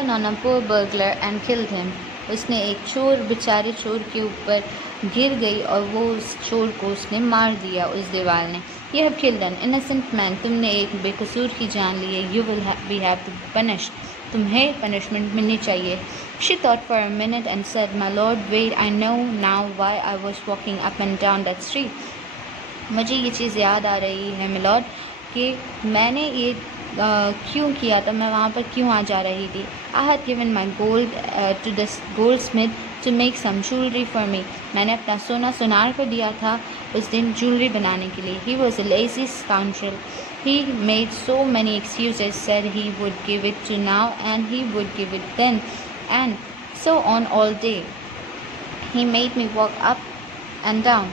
fallen on a poor burglar and killed him. उसने एक चोर, बेचारे चोर के ऊपर गिर गई और वो उस चोर को उसने मार दिया उस दीवार ने. You have killed an innocent man. तुमने एक बेकसूर की जान ली है. You will have to be punished. तुम्हें punishment मिलनी चाहिए. She thought for a minute and said, My lord, wait, I know now why I was walking up and down that street. मुझे ये चीज़ याद आ रही है मिलॉर्ड कि मैंने ये क्यों किया था, मैं वहाँ पर क्यों आ जा रही थी. I had given my gold to the goldsmith to make some jewelry for me. मैंने अपना सोना सुनार को दिया था उस दिन ज्वेलरी बनाने के लिए. He was a lazy scoundrel. He made so many excuses, said he would give it to now and he would give it then, and so on all day. He made me walk up and down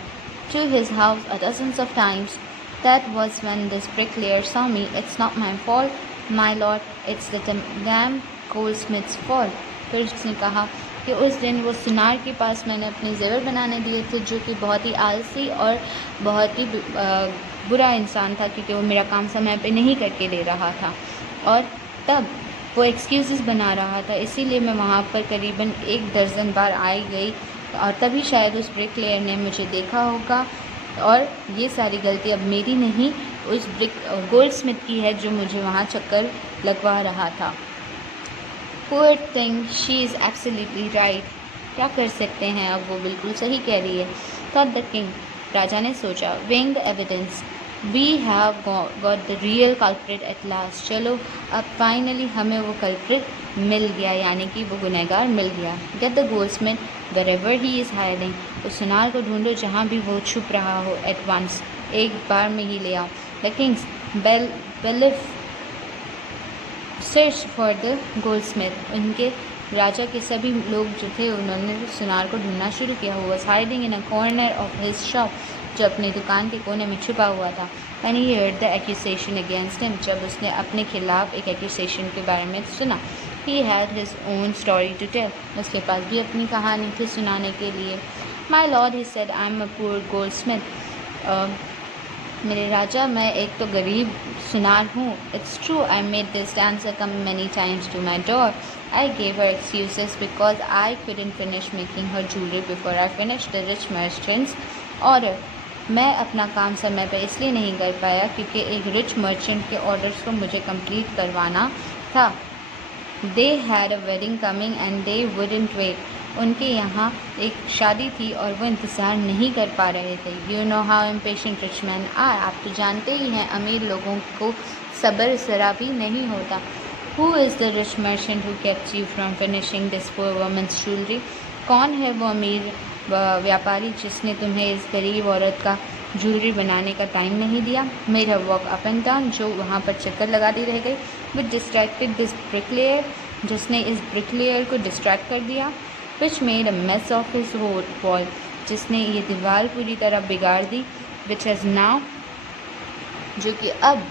to his house a dozens of times. That was when this bricklayer saw me. It's not my fault, my lord. It's the damn goldsmith's fault. फिर उसने कहा कि उस दिन वो सुनार के पास मैंने अपने ज़ेवर बनाने दिए थे, जो कि बहुत ही आलसी और बहुत ही बुरा इंसान था, क्योंकि वो मेरा काम समय पे नहीं करके दे रहा था और तब वो एक्सक्यूज़ेस बना रहा था. इसीलिए मैं वहाँ पर करीबन 1 दर्जन बार आई गई और तभी शायद उस ब्रिकलेयर ने मुझे देखा होगा. और ये सारी गलती अब मेरी नहीं, उस गोल्डस्मिथ की है जो मुझे वहाँ चक्कर लगवा रहा था. Poor thing, she is absolutely right. क्या कर सकते हैं, अब वो बिल्कुल सही कह रही है. Thought the king. राजा ने सोचा. Weighing the evidence, we have got the real culprit at last. चलो अब फाइनली हमें वो culprit मिल गया, यानी कि वो गुनहगार मिल गया. Get the goldsmith wherever he is hiding. उस सुनार को ढूंढो जहाँ भी वो छुप रहा हो. At once, एक बार में ही ले आओ. The king's bailiff search for the Goldsmith. उनके राजा के सभी लोग जो थे उन्होंने सुनार को ढूंढना शुरू किया. हुआ was hiding in a corner of his shop, जो अपनी दुकान के कोने में छुपा हुआ था. When he heard the accusation against him, जब उसने अपने खिलाफ एक accusation के बारे में सुना. He had his own story to tell. उसके पास भी अपनी कहानी थी सुनाने के लिए. My lord, he said, I'm a poor goldsmith. मेरे राजा, मैं एक तो गरीब सुनार हूँ. It's true, I made this dancer come many times to my door. I gave her excuses because I couldn't finish making her jewelry before I finished the rich merchant's order. मैं अपना काम समय पर इसलिए नहीं कर पाया क्योंकि एक रिच मर्चेंट के ऑर्डर्स को मुझे कंप्लीट करवाना था. They had a wedding coming and they wouldn't wait. उनके यहाँ एक शादी थी और वो इंतज़ार नहीं कर पा रहे थे. You know how impatient rich men are. आप तो जानते ही हैं अमीर लोगों को सब्र ज़रा भी नहीं होता. Who is the rich merchant who kept you from finishing this poor woman's jewelry? कौन है वो अमीर व्यापारी जिसने तुम्हें इस गरीब औरत का ज्वेलरी बनाने का टाइम नहीं दिया? Made her walk up and down, जो वहाँ पर चक्कर लगाती रह गई. Which distracted this bricklayer, जिसने इस ब्रिकलेयर को डिस्ट्रैक्ट कर दिया. Which made a mess of his wall, जिसने ये दीवार पूरी तरह बिगाड़ दी. Which has now, जो कि अब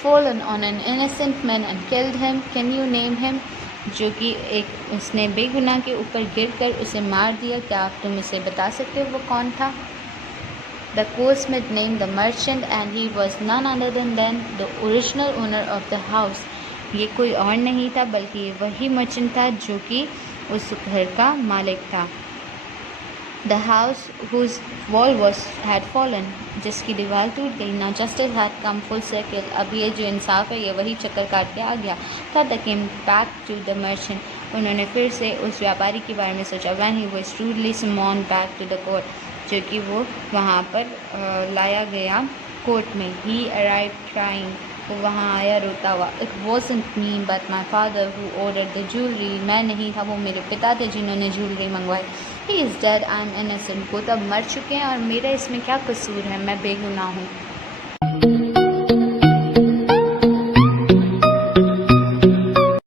fallen on an innocent man and killed him. Can you name him? जो कि एक उसने बेगुनाह के ऊपर गिरकर उसे मार दिया. क्या आप तुम इसे बता सकते हो वो कौन था? The goldsmith named the merchant and he was none other than the original owner of the house. ये कोई और नहीं था बल्कि ये वही मर्चेंट था जो कि उस घर का मालिक था. The house whose wall had fallen, जिसकी दीवार टूट गई. Now justice had come full circle. अब ये जो इंसाफ है ये वही चक्कर काट के आ गया. Thought they came back to the merchant. उन्होंने फिर से उस व्यापारी के बारे में सोचा. When he was rudely summoned back to the court, जो कि वो वहाँ पर लाया गया कोर्ट में. He arrived crying. वो वहाँ आया रोता हुआ. It wasn't me but my father who ordered the jewelry. मैं नहीं था, वो मेरे पिता थे जिन्होंने ज्वेलरी मंगवाई. He is dead, I am innocent. वो तब मर चुके हैं और मेरा इसमें क्या कसूर है, मैं बेगुनाह हूँ.